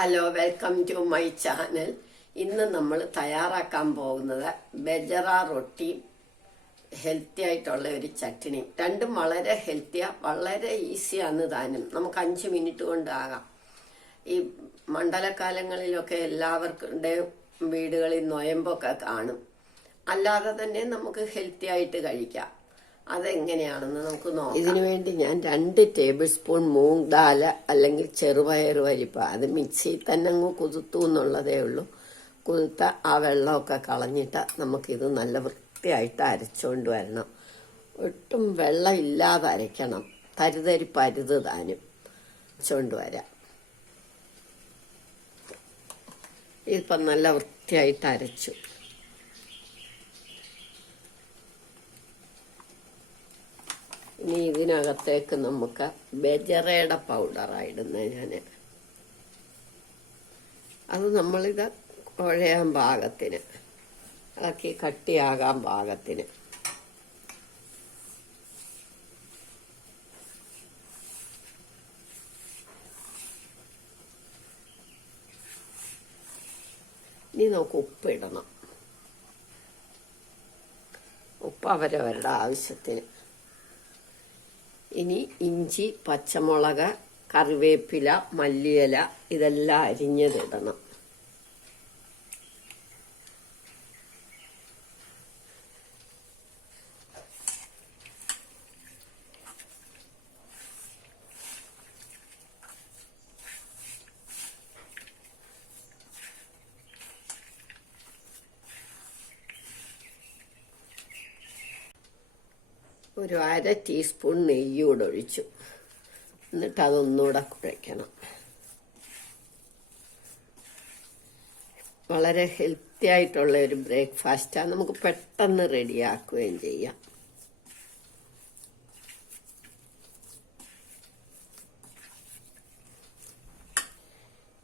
Hello, welcome to my channel. ഇന്ന് നമ്മൾ തയ്യാറാക്കാൻ പോകുന്നത് ബജറ റൊട്ടി, ഹെൽത്തി ആയിട്ടുള്ള ഒരു ചട്നി. രണ്ടും വളരെ ഹെൽത്തിയാ, വളരെ ഈസിയാണ് താനും. നമുക്ക് 5 മിനിറ്റ് കൊണ്ടാകാം. ഈ മണ്ഡലകാലങ്ങളിലൊക്കെ എല്ലാവർക്കുടെ വീടുകളിൽ നൊയമ്പൊക്കെ കാണും. അല്ലാതെ തന്നെ നമുക്ക് ഹെൽത്തി ആയിട്ട് കഴിക്കാം. അതെങ്ങനെയാണെന്ന് നമുക്ക് നോക്കാം. ഇതിനു വേണ്ടി ഞാൻ 2 ടേബിൾ സ്പൂൺ മൂങ് ദാൽ അല്ലെങ്കിൽ ചെറുപയർ പരിപ്പ്, അത് മിക്സിയിൽ തന്നെ അങ്ങ് കുതിർത്തു എന്നുള്ളതേ ഉള്ളൂ. കുതിർത്ത ആ വെള്ളമൊക്കെ കളഞ്ഞിട്ട് നമുക്കിത് നല്ല വൃത്തിയായിട്ട് അരച്ചുകൊണ്ട് വരണം. ഒട്ടും വെള്ളം ഇല്ലാതെ അരയ്ക്കണം. തരുതരിപ്പരുത് താനും അരച്ചുകൊണ്ട് വരാം. ഇതിപ്പം നല്ല വൃത്തിയായിട്ട് അരച്ചു. ഇനി ഇതിനകത്തേക്ക് നമുക്ക് ബജറയുടെ പൗഡറായിടുന്നത് ഞാൻ. അത് നമ്മളിത് കുഴയാൻ പാകത്തിന്, ഇളക്കി കട്ടിയാകാൻ പാകത്തിന്. ഇനി നമുക്ക് ഉപ്പിടണം. ഉപ്പ് അവരവരുടെ ആവശ്യത്തിന്. ഇനി ഇഞ്ചി, പച്ചമുളക്, കറിവേപ്പില, മല്ലിയില ഇതെല്ലാം അരിഞ്ഞതിടണം. ഒരു 1/2 ടീസ്പൂൺ നെയ്യ് കൂടെ ഒഴിച്ചു. എന്നിട്ട് അതൊന്നുകൂടെ കുഴയ്ക്കണം. വളരെ ഹെൽത്തി ആയിട്ടുള്ള ഒരു ബ്രേക്ക്ഫാസ്റ്റാണ്. നമുക്ക് പെട്ടെന്ന് റെഡിയാക്കുകയും ചെയ്യാം.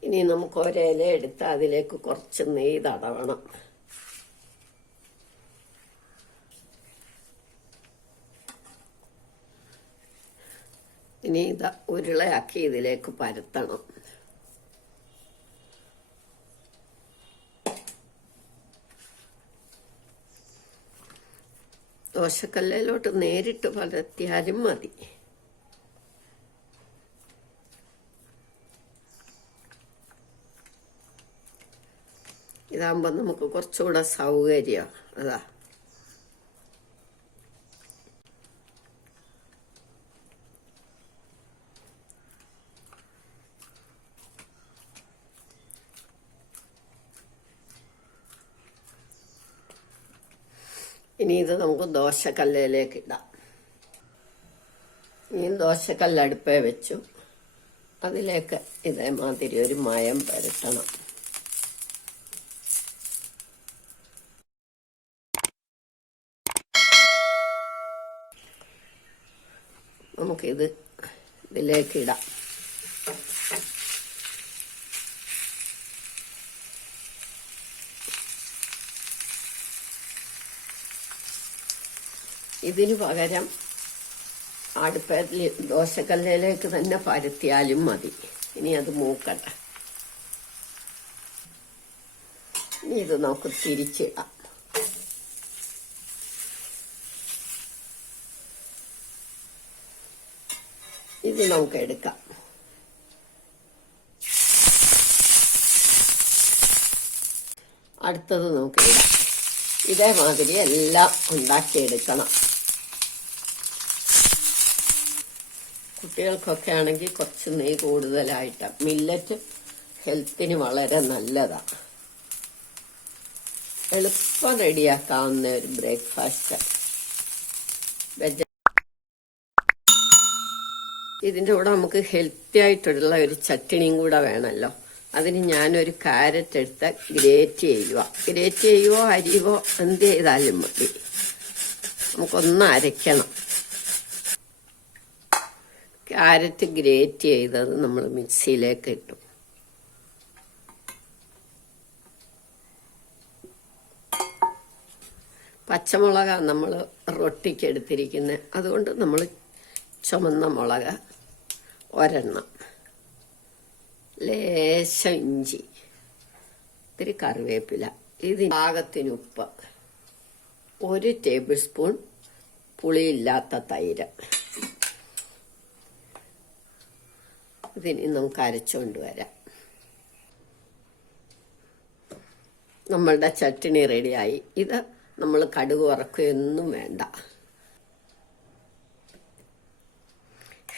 ഇനി നമുക്ക് ഒരില എടുത്ത് അതിലേക്ക് കുറച്ച് നെയ്യ് തടവണം. ഇനി ഇത് ഉരുളയാക്കി ഇതിലേക്ക് പരത്തണം. ദോശക്കല്ലിലോട്ട് നേരിട്ട് പരത്തിയാലും മതി. ഇതാകുമ്പോൾ നമുക്ക് കുറച്ചുകൂടെ സൗകര്യം. അതാ ഇനി ഇത് നമുക്ക് ദോശക്കല്ലിലേക്ക് ഇടാം. ഇനി ദോശക്കല്ല് അടുപ്പേ വെച്ചു. അതിലേക്ക് ഇതേമാതിരി ഒരു മയം പുരട്ടണം. നമുക്കിത് ഇതിലേക്ക് ഇടാം. ഇതിനു പകരം അടുപ്പത്തിൽ ദോശക്കല്ലിലേക്ക് തന്നെ പരത്തിയാലും മതി. ഇനി അത് മൂക്കട്ടെ. ഇനി ഇത് നമുക്ക് തിരിച്ചിടാം. ഇത് നമുക്ക് എടുക്കാം. അടുത്തത് നമുക്ക് ഇടാം. ഇതേമാതിരി എല്ലാം ഉണ്ടാക്കിയെടുക്കണം. കുട്ടികൾക്കൊക്കെ ആണെങ്കിൽ കുറച്ച് നെയ്യ് കൂടുതലായിട്ട്. മില്ലറ്റ് ഹെൽത്തിന് വളരെ നല്ലതാണ്. എളുപ്പം റെഡിയാക്കാവുന്ന ഒരു ബ്രേക്ക്ഫാസ്റ്റ്. ഇതിൻ്റെ കൂടെ നമുക്ക് ഹെൽത്തി ആയിട്ടുള്ള ഒരു ചട്നിയും കൂടെ വേണമല്ലോ. അതിന് ഞാനൊരു ക്യാരറ്റ് എടുത്ത് ഗ്രേറ്റ് ചെയ്യുവോ അരിയുവോ എന്ത് ചെയ്താലും മതി. നമുക്കൊന്ന് അരയ്ക്കണം. ക്യാരറ്റ് ഗ്രേറ്റ് ചെയ്തത് നമ്മൾ മിക്സിയിലേക്ക് ഇട്ടു. പച്ചമുളകാണ് നമ്മൾ റൊട്ടിക്ക് എടുത്തിരിക്കുന്നത്. അതുകൊണ്ട് നമ്മൾ ചുമന്ന മുളക് 1 എണ്ണം ലേശം ഇഞ്ചി, ഇത്തിരി കറിവേപ്പില, ഇതിന് പാകത്തിന് ഉപ്പ്, 1 ടേബിൾ സ്പൂൺ പുളിയില്ലാത്ത തൈര്. ഇതിനി നമുക്ക് അരച്ചുകൊണ്ട് വരാം. നമ്മളുടെ ചട്നി റെഡിയായി. ഇത് നമ്മൾ കടുക് വറക്കുകയൊന്നും വേണ്ട.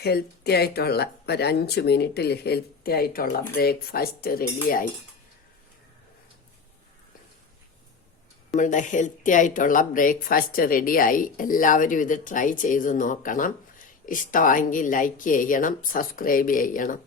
ഹെൽത്തി ആയിട്ടുള്ള ഒരു 5 മിനിറ്റിൽ ഹെൽത്തി ആയിട്ടുള്ള ബ്രേക്ക്ഫാസ്റ്റ് റെഡിയായി. നമ്മളുടെ ഹെൽത്തി ആയിട്ടുള്ള ബ്രേക്ക്ഫാസ്റ്റ് റെഡിയായി. എല്ലാവരും ഇത് ട്രൈ ചെയ്ത് നോക്കണം. ഇഷ്ടമായെങ്കിൽ ലൈക്ക് ചെയ്യണം, സബ്സ്ക്രൈബ് ചെയ്യണം.